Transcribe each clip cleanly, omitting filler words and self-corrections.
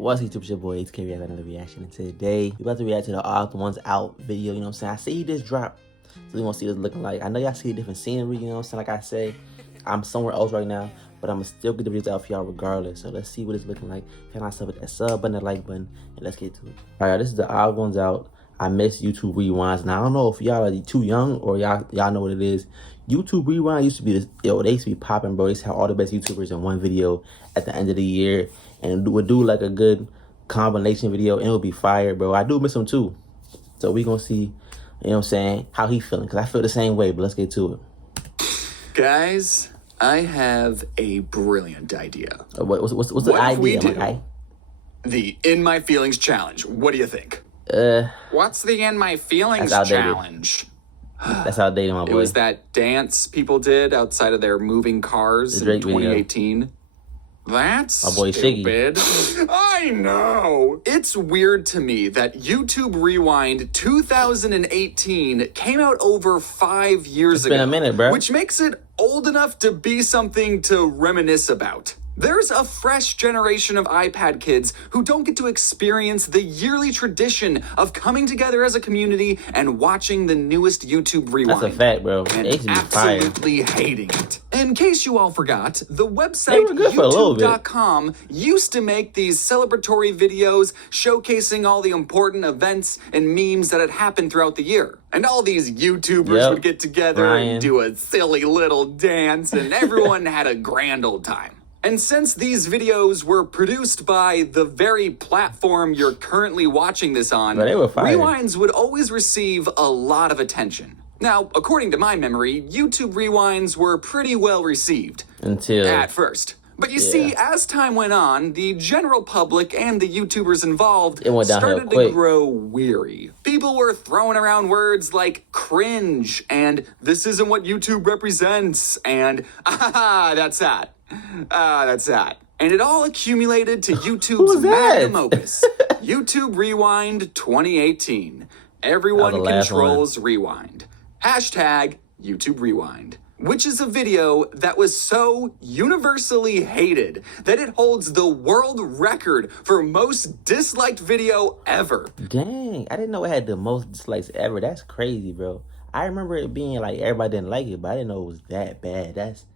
What's YouTube, it's your boy, it's KV, another reaction, and today we about to react to the TheOdd1sOut video, you know what I'm saying? I see this drop, so we want to see what it's looking like. I know y'all see a different scenery, you know what I'm saying? Like I say, I'm somewhere else right now, but I'm gonna still get the videos out for y'all regardless. So let's see what it's looking like. Hit myself with that sub button, that like button, and let's get to it. Alright, this is the TheOdd1sOut. I miss YouTube Rewinds. Now I don't know if y'all are too young or y'all know what it is. YouTube Rewind used to be this, they used to be popping, bro. They used to have all the best YouTubers in one video at the end of the year, and it would do like a good combination video, and it would be fire, bro. I do miss him too. So we gonna see, you know what I'm saying, how he feeling, because I feel the same way, but let's get to it. Guys, I have a brilliant idea. What's the idea, my guy? The In My Feelings Challenge. What do you think? What's the In My Feelings Challenge? That's outdated, my boy. It was that dance people did outside of their moving cars in 2018. Video. That's my boy stupid. I know. It's weird to me that YouTube Rewind 2018 came out over 5 years ago. It's been a minute, bro. Which makes it old enough to be something to reminisce about. There's a fresh generation of iPad kids who don't get to experience the yearly tradition of coming together as a community and watching the newest YouTube Rewind. That's a fact, bro. And absolutely hating it. In case you all forgot, the website YouTube.com used to make these celebratory videos showcasing all the important events and memes that had happened throughout the year. And all these YouTubers would get together and do a silly little dance, and everyone had a grand old time. And since these videos were produced by the very platform you're currently watching this on, Rewinds would always receive a lot of attention. Now, according to my memory, YouTube Rewinds were pretty well received. At first. But you see, as time went on, the general public and the YouTubers involved started to grow weary. People were throwing around words like cringe, and this isn't what YouTube represents, and that's that. That's that. And it all accumulated to YouTube's magnum opus, YouTube Rewind 2018. Everyone controls Rewind. Hashtag YouTube Rewind. Which is a video that was so universally hated that it holds the world record for most disliked video ever. Dang, I didn't know it had the most dislikes ever. That's crazy, bro. I remember it being like everybody didn't like it, but I didn't know it was that bad. That's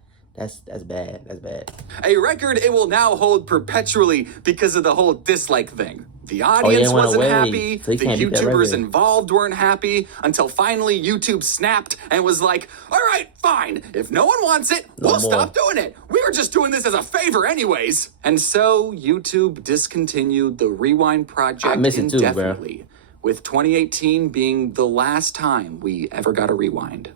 bad. That's bad. A record it will now hold perpetually because of the whole dislike thing. The audience wasn't happy, so the YouTubers involved weren't happy, until finally YouTube snapped and was like, all right, fine. If no one wants it, we'll stop doing it. We were just doing this as a favor anyways. And so YouTube discontinued the Rewind project indefinitely, with 2018 being the last time we ever got a Rewind.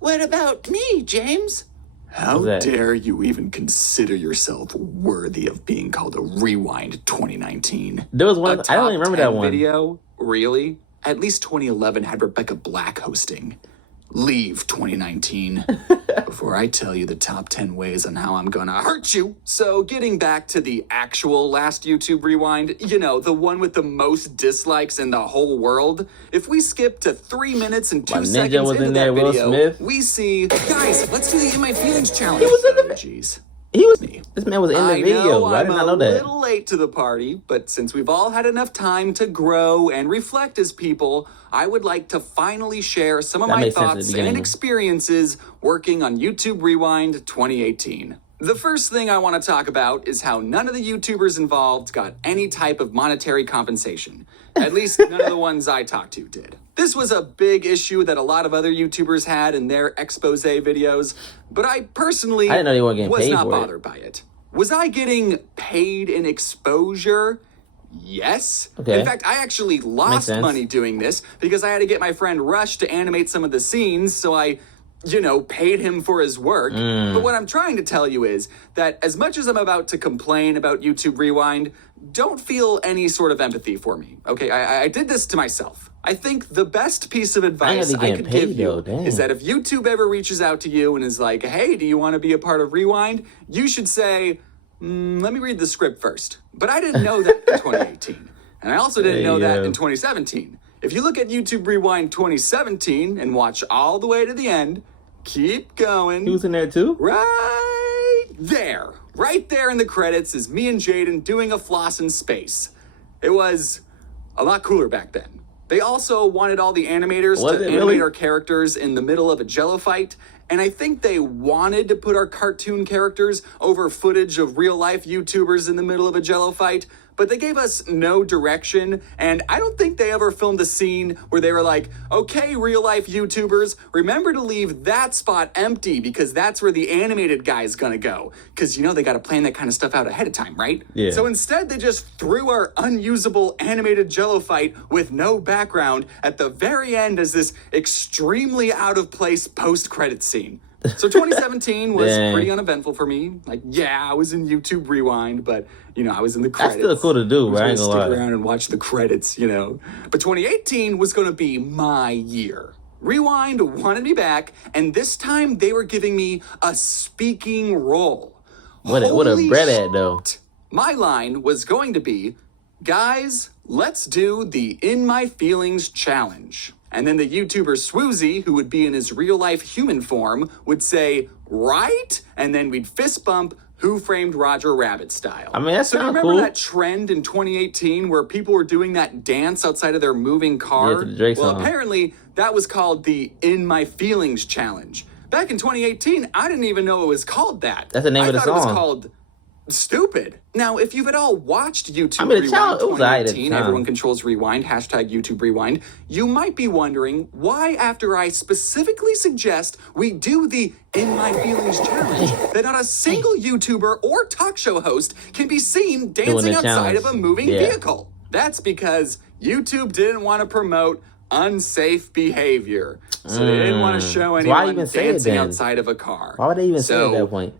What about me, James? How dare you even consider yourself worthy of being called a Rewind 2019? There was one, I don't even remember that one. Video? Really? At least 2011 had Rebecca Black hosting. Leave 2019 before I tell you the top 10 ways on how I'm gonna hurt you. So getting back to the actual last YouTube Rewind, you know, the one with the most dislikes in the whole world, if we skip to 3 minutes and 2 seconds into that video, we see, guys, let's do the In My Feelings Challenge. This man was in the video. I did not know that. I'm a little late to the party, but since we've all had enough time to grow and reflect as people, I would like to finally share some of my thoughts and experiences working on YouTube Rewind 2018. The first thing I want to talk about is how none of the YouTubers involved got any type of monetary compensation. At least none of the ones I talked to did. This was a big issue that a lot of other YouTubers had in their expose videos, but I personally was not bothered by it. Was I getting paid in exposure? Yes. In fact, I actually lost money doing this because I had to get my friend Rush to animate some of the scenes, so I, paid him for his work. But what I'm trying to tell you is that as much as I'm about to complain about YouTube Rewind, don't feel any sort of empathy for me, okay? I did this to myself. I think the best piece of advice I could give you is that if YouTube ever reaches out to you and is like, hey, do you want to be a part of Rewind? You should say, let me read the script first. But I didn't know that in 2018. And I also didn't know that in 2017. If you look at YouTube Rewind 2017 and watch all the way to the end, keep going. He was in there too? Right there. Right there in the credits is me and Jaden doing a floss in space. It was a lot cooler back then. They also wanted all the animators to animate our characters in the middle of a Jello fight, and I think they wanted to put our cartoon characters over footage of real-life YouTubers in the middle of a Jello fight, but they gave us no direction, and I don't think they ever filmed a scene where they were like, okay, real-life YouTubers, remember to leave that spot empty because that's where the animated guy's gonna go. Because, you know, they gotta plan that kind of stuff out ahead of time, right? Yeah. So instead, they just threw our unusable animated Jello fight with no background at the very end as this extremely out-of-place post-credit scene. So 2017 was pretty uneventful for me. Like, yeah, I was in YouTube Rewind, but, you know, I was in the credits. That's still cool to do, right? I ain't gonna lie. Stick around and watch the credits, you know. But 2018 was going to be my year. Rewind wanted me back, and this time they were giving me a speaking role. What a bread ad, though. My line was going to be, guys, let's do the In My Feelings challenge. And then the YouTuber Swoozy, who would be in his real-life human form, would say, right? And then we'd fist bump Who Framed Roger Rabbit style. I mean, that's so kind of remember cool. that trend in 2018 where people were doing that dance outside of their moving car? Yeah, to the Drake well, song. apparently that was called the In My Feelings challenge. Back in 2018, I didn't even know it was called that. That's the name of the I thought it song. was called Stupid. Now, if you've at all watched YouTube I mean, the Rewind challenge- it was alright at the 2018, time. Everyone Controls Rewind, hashtag YouTube Rewind, you might be wondering why, after I specifically suggest we do the In My Feelings challenge, that not a single YouTuber or talk show host can be seen dancing outside of a moving vehicle. That's because YouTube didn't want to promote unsafe behavior. So they didn't want to show Why anyone even say it dancing then? outside of a car. Why would they even say it at that point?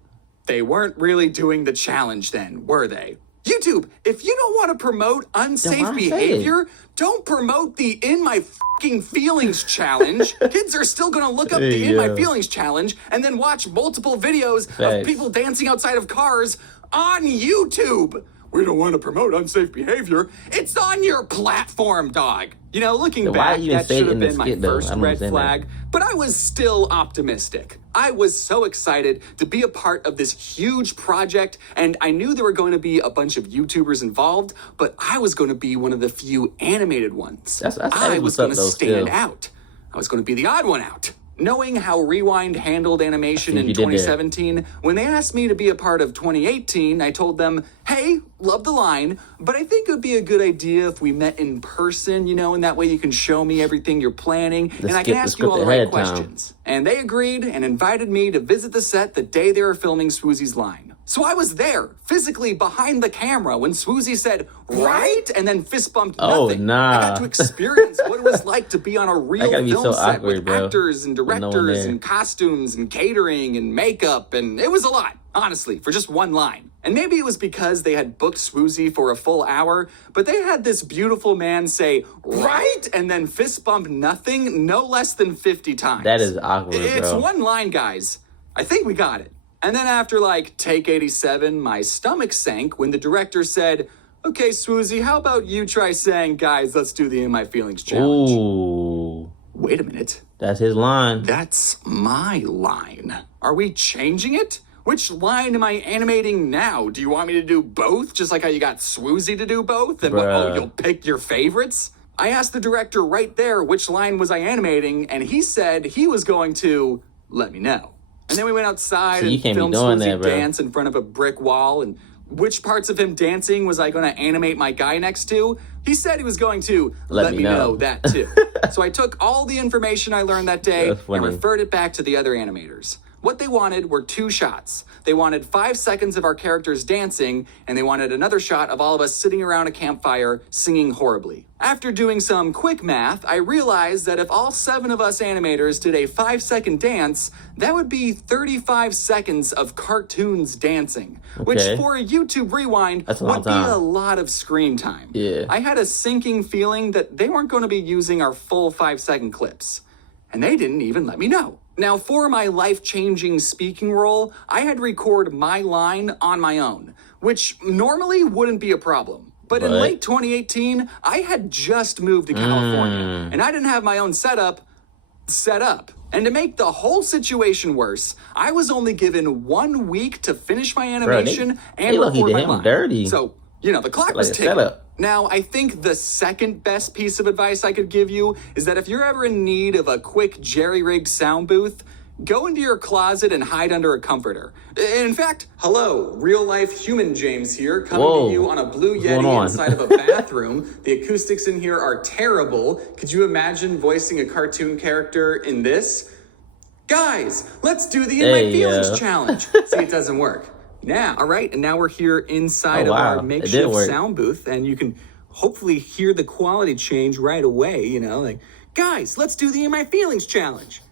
They weren't really doing the challenge then, were they? YouTube, if you don't want to promote unsafe behavior, don't promote the In My Fucking Feelings challenge. Kids are still going to look up the In My Feelings challenge and then watch multiple videos of people dancing outside of cars on YouTube. We don't want to promote unsafe behavior. It's on your platform, dog. You know, looking back, that should have been my first red flag, but I was still optimistic. I was so excited to be a part of this huge project, and I knew there were going to be a bunch of YouTubers involved, but I was going to be one of the few animated ones. I was going to stand out. I was going to be the odd one out. Knowing how Rewind handled animation in 2017, when they asked me to be a part of 2018, I told them, hey, love the line, but I think it would be a good idea if we met in person, you know, and that way you can show me everything you're planning, and I can ask you all the right questions. And they agreed and invited me to visit the set the day they were filming Swoozy's line. So I was there, physically behind the camera, when Swoozy said, right? And then fist bumped nothing. Oh, nah. I got to experience what it was like to be on a real film set awkward, with actors and directors and costumes and catering and makeup, and it was a lot, honestly, for just one line. And maybe it was because they had booked Swoozy for a full hour, but they had this beautiful man say, right? And then fist bump nothing no less than 50 times. That is awkward, It's bro. one line, guys. I think we got it. And then after, like, take 87, my stomach sank when the director said, okay, Swoozy, how about you try saying, guys, let's do the In My Feelings challenge. Ooh. Wait a minute. That's his line. That's my line. Are we changing it? Which line am I animating now? Do you want me to do both, just like how you got Swoozy to do both? And you'll pick your favorites? I asked the director right there which line was I animating, and he said he was going to let me know. And then we went outside and filmed Swoozy dance in front of a brick wall, and which parts of him dancing was I going to animate my guy next to? He said he was going to let me know that too. So I took all the information I learned that day and referred it back to the other animators. What they wanted were 2 shots. They wanted 5 seconds of our characters dancing, and they wanted another shot of all of us sitting around a campfire singing horribly. After doing some quick math, I realized that if all 7 of us animators did a 5-second dance, that would be 35 seconds of cartoons dancing, which for a YouTube Rewind would be a lot of screen time. Yeah. I had a sinking feeling that they weren't going to be using our full 5-second clips, and they didn't even let me know. Now, for my life-changing speaking role, I had to record my line on my own, which normally wouldn't be a problem. But in late 2018, I had just moved to California, and I didn't have my own setup set up. And to make the whole situation worse, I was only given 1 week to finish my animation and record my line. Dirty. So, you know, the clock was ticking. Now, I think the second best piece of advice I could give you is that if you're ever in need of a quick jerry-rigged sound booth, go into your closet and hide under a comforter. In fact, hello, real-life human James here, coming to you on a Blue Yeti inside of a bathroom. The acoustics in here are terrible. Could you imagine voicing a cartoon character in this? Guys, let's do the In My Feelings challenge. See, it doesn't work. Now, all right, and now we're here inside of our makeshift sound booth, and you can hopefully hear the quality change right away, you know, like, guys, let's do the In My Feelings challenge.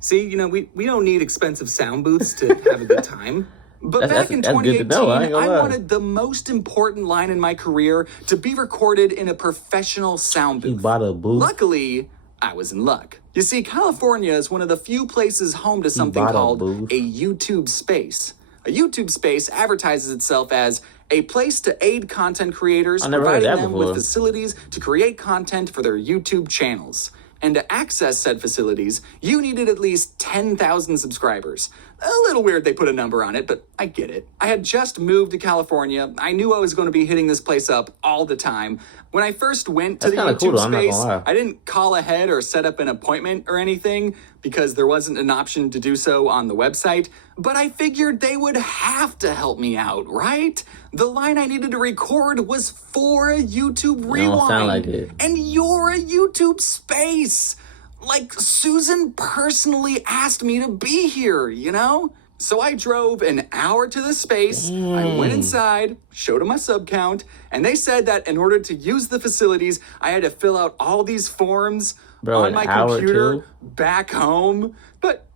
See, you know, we don't need expensive sound booths to have a good time. But back in 2018, I wanted the most important line in my career to be recorded in a professional sound booth. Luckily, I was in luck. You see, California is one of the few places home to something called a YouTube space. A YouTube space advertises itself as a place to aid content creators, providing them with facilities to create content for their YouTube channels. And to access said facilities, you needed at least 10,000 subscribers. A little weird they put a number on it, but I get it. I had just moved to California. I knew I was going to be hitting this place up all the time. When I first went to the YouTube space, I didn't call ahead or set up an appointment or anything because there wasn't an option to do so on the website, but I figured they would have to help me out, right? The line I needed to record was for a YouTube Rewind, and you're a YouTube space. Like, Susan personally asked me to be here, you know? So I drove an hour to the space, I went inside, showed them my sub count, and they said that in order to use the facilities, I had to fill out all these forms on my computer back home. But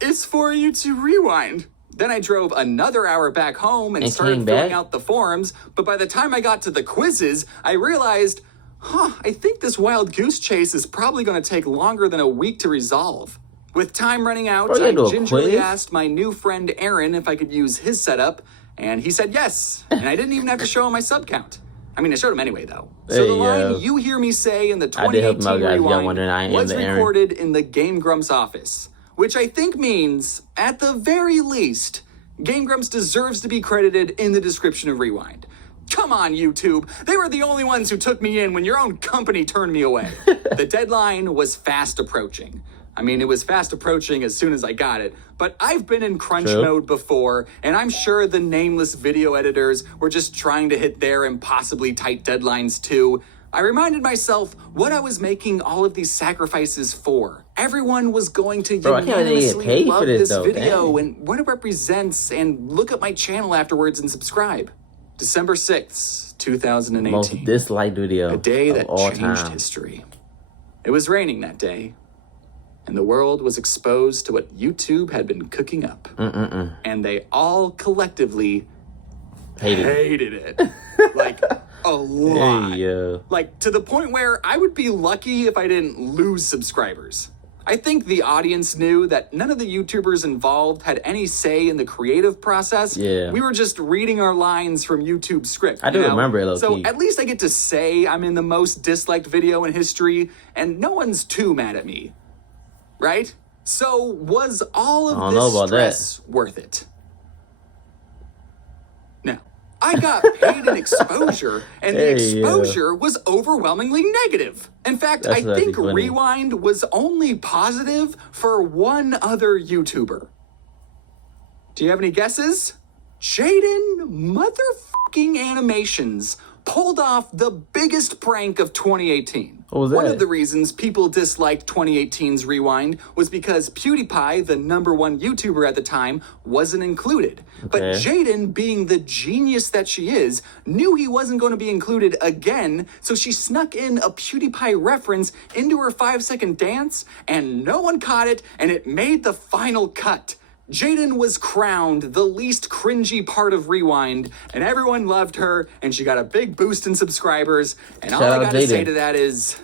it's for you to rewind. Then I drove another hour back home and started filling out the forms, but by the time I got to the quizzes, I realized, I think this wild goose chase is probably going to take longer than a week to resolve. With time running out, I gingerly asked my new friend Aaron if I could use his setup, and he said yes, and I didn't even have to show him my sub count. I mean, I showed him anyway, though. So the line you hear me say in the 2018 Rewind was recorded in the Game Grumps office, which I think means, at the very least, Game Grumps deserves to be credited in the description of Rewind. Come on, YouTube. They were the only ones who took me in when your own company turned me away. The deadline was fast approaching. I mean, it was fast approaching as soon as I got it, but I've been in crunch mode before, and I'm sure the nameless video editors were just trying to hit their impossibly tight deadlines too. I reminded myself what I was making all of these sacrifices for. Everyone was going to unanimously love this video and what it represents, and look at my channel afterwards and subscribe. December 6th, 2018. Most disliked video. A day that changed history. It was raining that day, and the world was exposed to what YouTube had been cooking up. And they all collectively hated it. Like, a lot. Like, to the point where I would be lucky if I didn't lose subscribers. I think the audience knew that none of the YouTubers involved had any say in the creative process. We were just reading our lines from YouTube's script. I do remember it, So at least I get to say I'm in the most disliked video in history, and no one's too mad at me. Right? So was all of this stress worth it? No. I got paid in exposure, and the exposure was overwhelmingly negative. In fact, I think Rewind was only positive for one other YouTuber. Do you have any guesses? Jaden motherfucking Animations pulled off the biggest prank of 2018. What was that? One of the reasons people disliked 2018's Rewind was because PewDiePie, the #1 YouTuber at the time, wasn't included. But Jaden, being the genius that she is, knew he wasn't going to be included again, so she snuck in a PewDiePie reference into her 5-second dance, and no one caught it, and it made the final cut. Jaden was crowned the least cringy part of Rewind, and everyone loved her, and she got a big boost in subscribers, and all I gotta say to that is,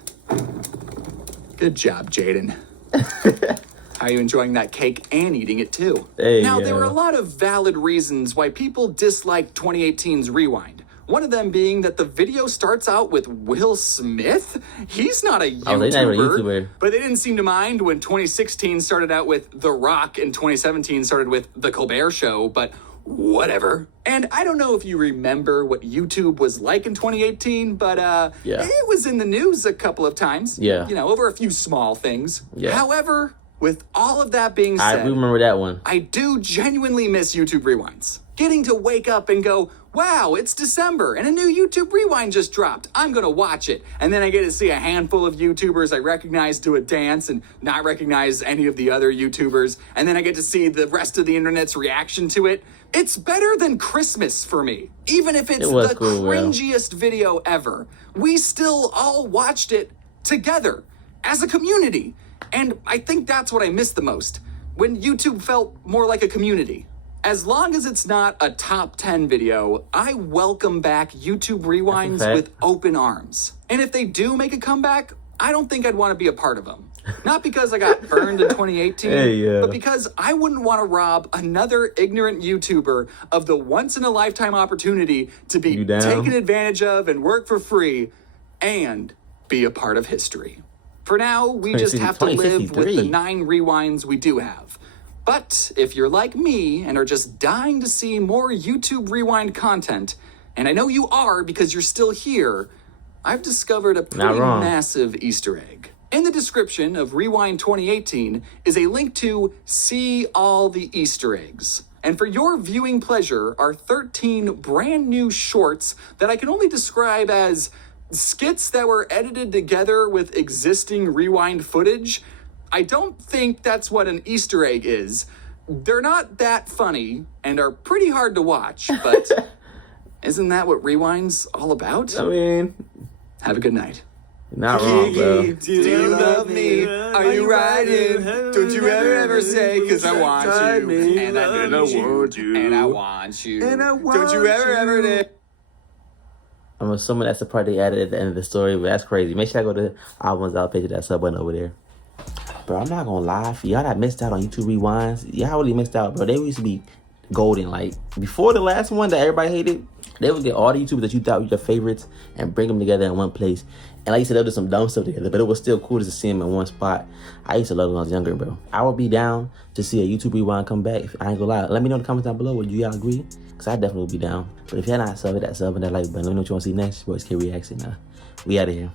good job, Jaden. How are you enjoying that cake and eating it too? Now, there were a lot of valid reasons why people disliked 2018's Rewind. One of them being that the video starts out with Will Smith. He's not a YouTuber, he's not a YouTuber. But they didn't seem to mind when 2016 started out with The Rock and 2017 started with The Colbert Show, but whatever. And I don't know if you remember what YouTube was like in 2018, but it was in the news a couple of times. Yeah. You know, over a few small things. Yeah. However, with all of that being said, I remember that one. I do genuinely miss YouTube Rewinds. Getting to wake up and go, wow, it's December and a new YouTube Rewind just dropped. I'm gonna watch it. And then I get to see a handful of YouTubers I recognize do a dance and not recognize any of the other YouTubers. And then I get to see the rest of the internet's reaction to it. It's better than Christmas for me. Even if it's the cringiest video ever. We still all watched it together as a community. And I think that's what I miss the most. When YouTube felt more like a community. As long as it's not a top 10 video, I welcome back YouTube Rewinds with open arms. And if they do make a comeback, I don't think I'd want to be a part of them. Not because I got burned in 2018, but because I wouldn't want to rob another ignorant YouTuber of the once-in-a-lifetime opportunity to be taken advantage of and work for free and be a part of history. For now, we just have to live with the 9 rewinds we do have. But if you're like me and are just dying to see more YouTube Rewind content, and I know you are because you're still here, I've discovered a pretty massive Easter egg. In the description of Rewind 2018 is a link to See All the Easter Eggs. And for your viewing pleasure are 13 brand new shorts that I can only describe as skits that were edited together with existing Rewind footage. I don't think that's what an Easter egg is. They're not that funny and are pretty hard to watch, but isn't that what Rewind's all about? I mean, have a good night. Not wrong, bro. Do you love me? Are you riding? Don't you ever say, 'cause I want you, and I want you, and I want you, don't you ever say. I'm assuming that's the part they added at the end of the story, but that's crazy. Make sure I go to TheOdd1sOut page of that sub button over there. Bro, I'm not gonna lie, for y'all that missed out on YouTube Rewinds, y'all really missed out, bro. They used to be golden. Like, before the last one that everybody hated, they would get all the YouTubers that you thought were your favorites and bring them together in one place. And like you said, they'll do some dumb stuff together, but it was still cool to see them in one spot. I used to love them when I was younger, bro. I would be down to see a YouTube Rewind come back. I ain't gonna lie. Let me know in the comments down below, would y'all agree? Because I definitely would be down. But if y'all not subbing, that sub and that like button. Let me know what you want to see next. Boys, K Reaction. We out of here.